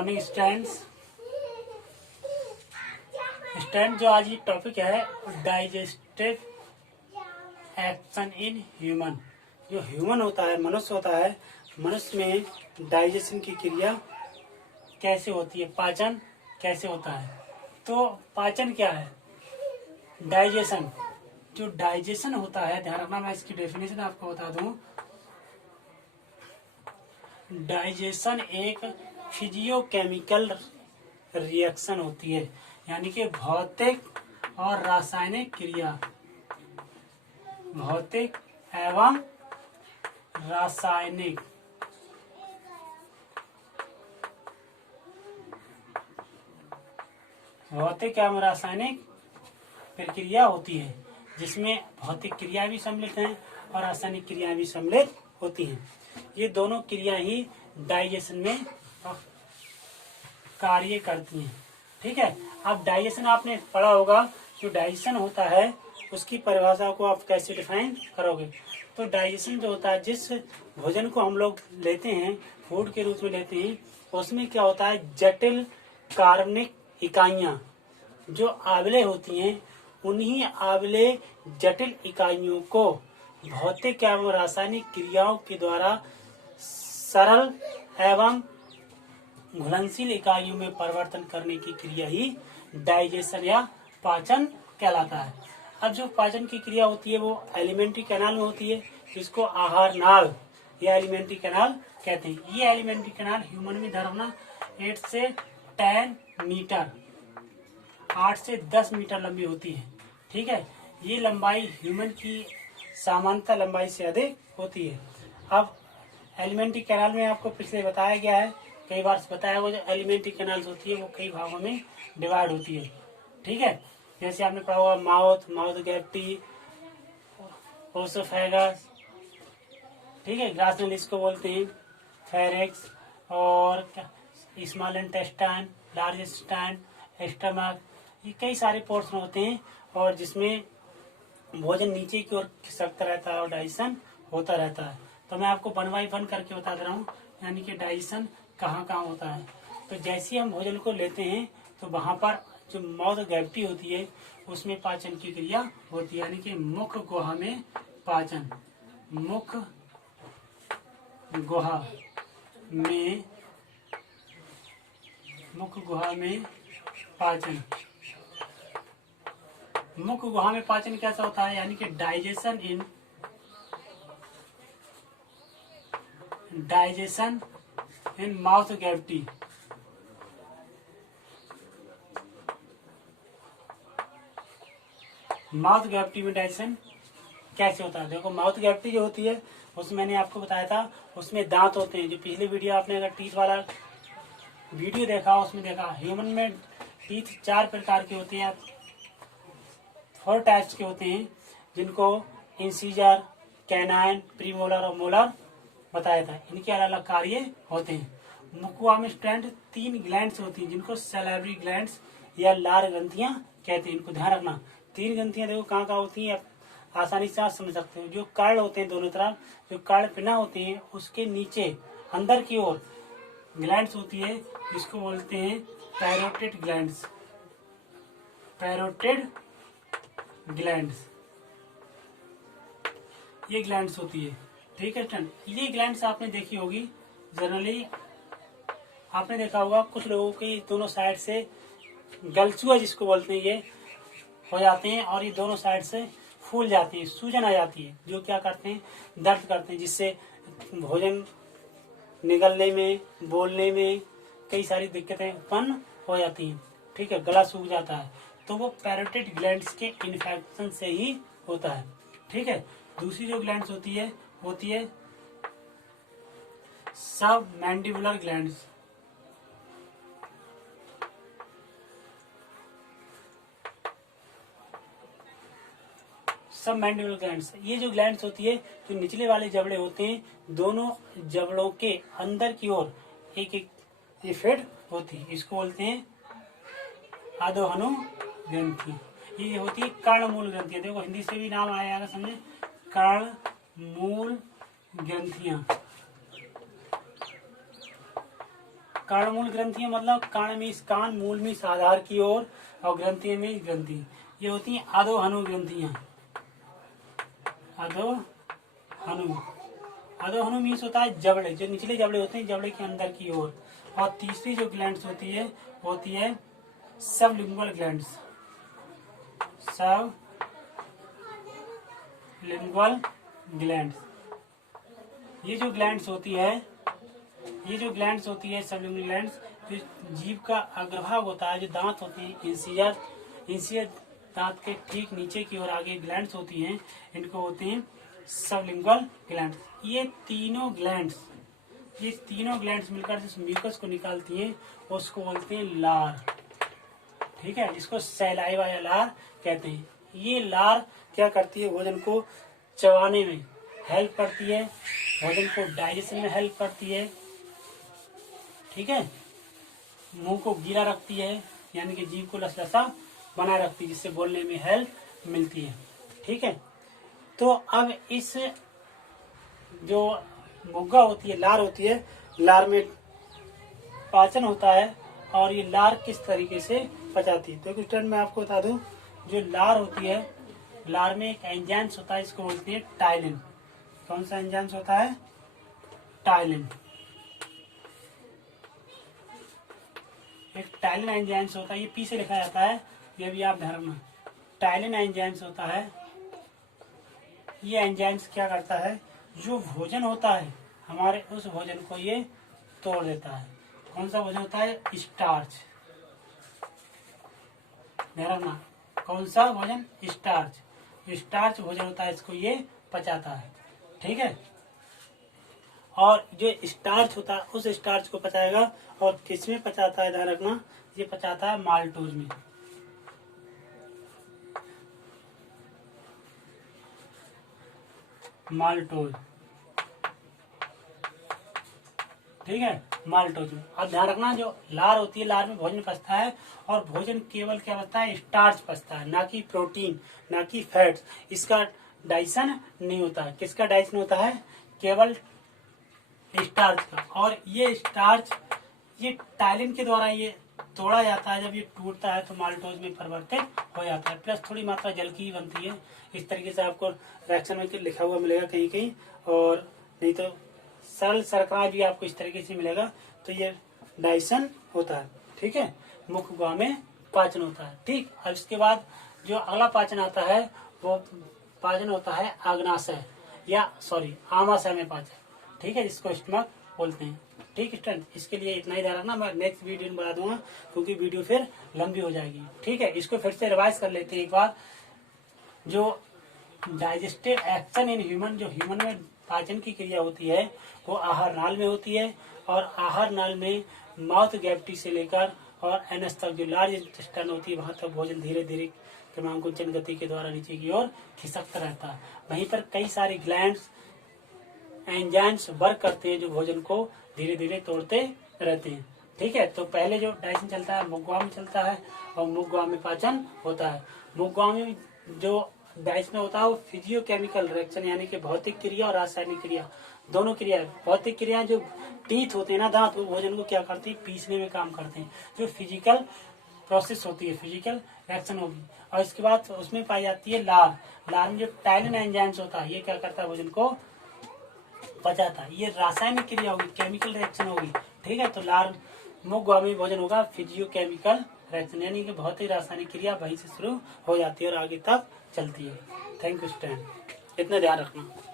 Morning stands. Stand जो आज ये टॉपिक है डाइजेस्टिव एक्शन इन ह्यूमन। जो ह्यूमन होता है, मनुष्य होता है, मनुष्य में डाइजेशन की क्रिया कैसे होती है, पाचन कैसे होता है। तो पाचन क्या है? डाइजेशन। जो डाइजेशन होता है, ध्यान रखना, मैं इसकी डेफिनेशन आपको बता दूं। डाइजेशन एक फिजियोकेमिकल रिएक्शन होती है, यानी कि भौतिक और रासायनिक क्रिया, भौतिक एवं रासायनिक भौतिक एवं रासायनिक प्रक्रिया होती है, जिसमें भौतिक क्रिया भी सम्मिलित हैं और रासायनिक क्रिया भी सम्मिलित होती हैं। ये दोनों क्रिया ही डाइजेशन में कार्य करती हैं। ठीक है। अब डाइजेशन आपने पढ़ा होगा। जो डाइजेशन होता है उसकी परिभाषा को आप कैसे डिफाइन करोगे? तो डाइजेशन जो होता है, जिस भोजन को हम लोग लेते हैं, फूड के रूप में लेते हैं, उसमें क्या होता है, जटिल कार्बनिक इकाइयां जो आंवले होती हैं, उन्हीं आंवले जटिल इकाइयों को भौतिक एवं रासायनिक क्रियाओं के द्वारा सरल एवं घुलनशील इकाइयों में परिवर्तन करने की क्रिया ही डाइजेशन या पाचन कहलाता है। अब जो पाचन की क्रिया होती है वो एलिमेंट्री कैनाल में होती है, जिसको आहार नाल या एलिमेंट्री कैनाल कहते हैं। ये एलिमेंट्री कैनाल ह्यूमन में धरना 8 से 10 मीटर, 8 से 10 मीटर लंबी होती है। ठीक है। ये लंबाई ह्यूमन की सामान्यतः लंबाई से अधिक होती है। अब एलिमेंट्री कैनाल में आपको पिछले बताया गया है, कई बार बताया हुआ, जो एलिमेंट्री कैनाल्स होती है वो कई भागों में डिवाइड होती है। ठीक है। जैसे आपने पढ़ा हुआ माउथ कैविटी, ओसोफेगस, ठीक है, ग्रासनल इसको बोलते हैं, फेरिक्स, और small intestine, large intestine, stomach, ये कई सारे पोर्शन होते हैं, और जिसमें भोजन नीचे की ओर खिसकता रहता है और डाइजेशन होता रहता है। तो मैं आपको 1 बाय 1 करके बता दे रहा हूँ, यानी कि डाइजेशन कहाँ कहाँ होता है। तो जैसे हम भोजन को लेते हैं तो वहाँ पर जो माउथ कैविटी होती है उसमें पाचन की क्रिया होती है, यानी कि मुख गुहा में पाचन, मुख गुहा में पाचन। मुख गुहा में पाचन कैसा होता है, यानी कि digestion in mouth cavity. Mouth cavity में डाइजेशन कैसे होता है? देखो, माउथ कैविटी जो होती है उसमें मैंने आपको बताया था, उसमें दांत होते हैं। जो पिछले वीडियो आपने अगर टीथ वाला वीडियो देखा, उसमें देखा ह्यूमन में टीथ 4 प्रकार के होते हैं, 4 टाइप्स के होते हैं, जिनको इंसीजर, कैनाइन, प्रीमोलर और मोलर बताया था। इनके अलग अलग कार्य होते हैं। मुखगुहा में स्टैंड 3 ग्लैंड्स होती हैं, जिनको सैलिवरी ग्लैंड्स या लार ग्रंथियां कहते हैं। इनको ध्यान रखना। 3 ग्रंथियां देखो कहाँ कहाँ होती हैं, आसानी से आप समझ सकते हो। जो कर्ण होते हैं दोनों तरफ, जो कर्ण पिना होती है, उसके नीचे अंदर की ओर ग्लैंड्स होती है, जिसको बोलते हैं पैरोटिड ग्लैंड्स। पैरोटिड ग्लैंड्स, ये ग्लैंड्स होती है। ठीक है फ्रेंड, ये ग्लैंड्स आपने देखी होगी, जनरली आपने देखा होगा कुछ लोगों के दोनों साइड से गलचुआ जिसको बोलते हैं, ये हो जाते हैं, और ये दोनों साइड से फूल जाती है, सूजन आ जाती है, जो क्या करते हैं, दर्द करते हैं, जिससे भोजन निगलने में, बोलने में कई सारी दिक्कतें उत्पन्न हो जाती हैं। ठीक है, गला सूख जाता है, तो वो पैरोटिड ग्लैंड्स के इन्फेक्शन से ही होता है। ठीक है। दूसरी जो ग्लैंड्स होती है सब मैंडिबुलर ग्लैंड्स। सब मैंडिबुलर ग्लैंड्स, ये जो ग्लैंड्स होती है, जो निचले वाले जबड़े होते हैं, दोनों जबड़ों के अंदर की ओर एक एक ये फेड होती है, इसको बोलते हैं अधोहनु ग्रंथि। ये होती है कर्णमूल ग्रंथियां। देखो हिंदी से भी नाम आया है समझे, कर्णमूल ग्रंथियां। कर्णमूल ग्रंथियां मतलब कर्ण मीन्स कान, मूल मीन्स आधार की ओर और ग्रंथि मीन्स ग्रंथि। ये होती हैं अधोहनु ग्रंथियां। अधोहनु मीन्स होता है जबड़े, जो निचले जबड़े होते हैं जबड़े के अंदर की ओर। और तीसरी जो ग्लैंड्स होती है वो होती है सबलिंगुअल ग्लैंड्स। सबलिंगुअल ग्लैंड्स, ये जो ग्लैंड्स होती है सबलिंगुअल ग्लैंड्स, जो जीभ का अग्रभाग होता है, जो दांत होते हैं इंसियर दांत के ठीक नीचे की ओर आगे ग्लैंड्स होती हैं, इनको होते हैं सबलिंगुअल ग्लैंड्स। ये तीनों ग्लैंड्स मिलकर जिस म्यूकस को निकालती हैं उसको बोलते हैं लार। ठीक है, जिसको सैलाइवा या लार कहते हैं। ये लार क्या करती है, भोजन को चबाने में हेल्प करती है, भोजन को डाइजेशन में हेल्प करती है। ठीक है, मुंह को गीला रखती है, यानी कि जीभ को लसलसा बनाए रखती है, जिससे बोलने में हेल्प मिलती है। ठीक है, तो अब इस जो मुग्गा होती है, लार होती है, लार में पाचन होता है और ये लार किस तरीके से पचाती है। तो एक स्टूडेंट मैं आपको बता दूं, जो लार होती है, लार में एक एंजाइम्स होता है, इसको बोलते हैं टाइलिन। कौन सा एंजाइम्स होता है? टाइलिन। एक टाइलिन एंजाइम्स होता है, ये पी से लिखा जाता है, ये भी आप ध्यान रखना। टाइलिन एंजाइम्स होता है, ये एंजाइम्स क्या करता है, जो भोजन होता है हमारे, उस भोजन को ये तोड़ देता है। कौन सा भोजन होता है? स्टार्च। ध्यान रखना, कौन सा भोजन? स्टार्च भोजन होता है, इसको ये पचाता है। ठीक है, और जो स्टार्च होता है उस स्टार्च को पचाएगा, और किसमें पचाता है ध्यान रखना, ये पचाता है माल्टोज में। माल्टोज, ठीक है, माल्टोज में। अब ध्यान रखना, जो लार होती है, लार में भोजन पचता है, और भोजन केवल क्या पचता है? स्टार्च पचता है, ना कि प्रोटीन, ना कि फैट्स। इसका डाइजेशन नहीं होता है। किसका डाइजेशन होता है? केवल स्टार्च का। और ये स्टार्च ये टाइलिन के द्वारा ये तोड़ा जाता है, जब ये टूटता है तो माल्टोज में परिवर्तित हो जाता है। प्लस थोड़ी मात्रा जल की बनती है। इस तरीके से आपको रिएक्शन में लिखा हुआ मिलेगा कहीं कहीं, और नहीं तो सरल शर्करा भी आपको इस तरीके से मिलेगा। तो ये डाइजेशन होता है। ठीक है, मुख्य गुहा में पाचन होता है। ठीक, अब इसके बाद जो अगला पाचन आता है वो पाचन होता है आग्नाशय, या आमाशय में पाचन। ठीक है, जिसको स्टमक बोलते हैं। ठीक स्टूडेंट, इसके लिए इतना ही ध्यान रखना, मैं नेक्स्ट वीडियो में बता दूंगा, क्योंकि वीडियो फिर लंबी हो जाएगी। ठीक है, इसको फिर से रिवाइज कर लेते हैं एक बार। जो डाइजेस्टिव एक्शन इन ह्यूमन, जो ह्यूमन में पाचन की क्रिया होती है वो आहार नाल में होती है, और आहार नाल में माउथ कैविटी से लेकर और एनस तक जो लार्ज इंटेस्टाइन होती है, वहां तक भोजन धीरे धीरे क्रमांकुंचन गति के द्वारा नीचे की ओर खिसकता रहता है। वहीं पर कई सारे ग्लैंड्स एंजाइम्स वर्क करते हैं, जो भोजन को धीरे धीरे तोड़ते रहते हैं। ठीक है, तो पहले जो डाइजेशन चलता है मुख गुहा में चलता है, और मुख गुहा में पाचन होता है। मुख गुहा में जो डाइजेशन होता है वो फिजियोकेमिकल रिएक्शन, यानी कि भौतिक क्रिया और रासायनिक क्रिया, दोनों क्रिया। भौतिक क्रिया जो टीथ होते हैं ना, दांत, वो भोजन को क्या करती है? पीसने में काम करते हैं। जो फिजिकल प्रोसेस होती है, फिजिकल रिएक्शन होगी। और इसके बाद उसमें पाई जाती है लार। लार में जो टाइलिन एंजाइम्स होता है, ये क्या करता है? भोजन को पचाता है। ये रासायनिक क्रिया होगी, केमिकल रिएक्शन होगी। ठीक है, तो लार मुख गुहा में भोजन होगा फिजियोकेमिकल रिएक्शन, यानी कि भौतिक रासायनिक क्रिया वहीं से शुरू हो जाती है और आगे तक चलती है। थैंक यू स्टूडेंट, इतना ध्यान रखना।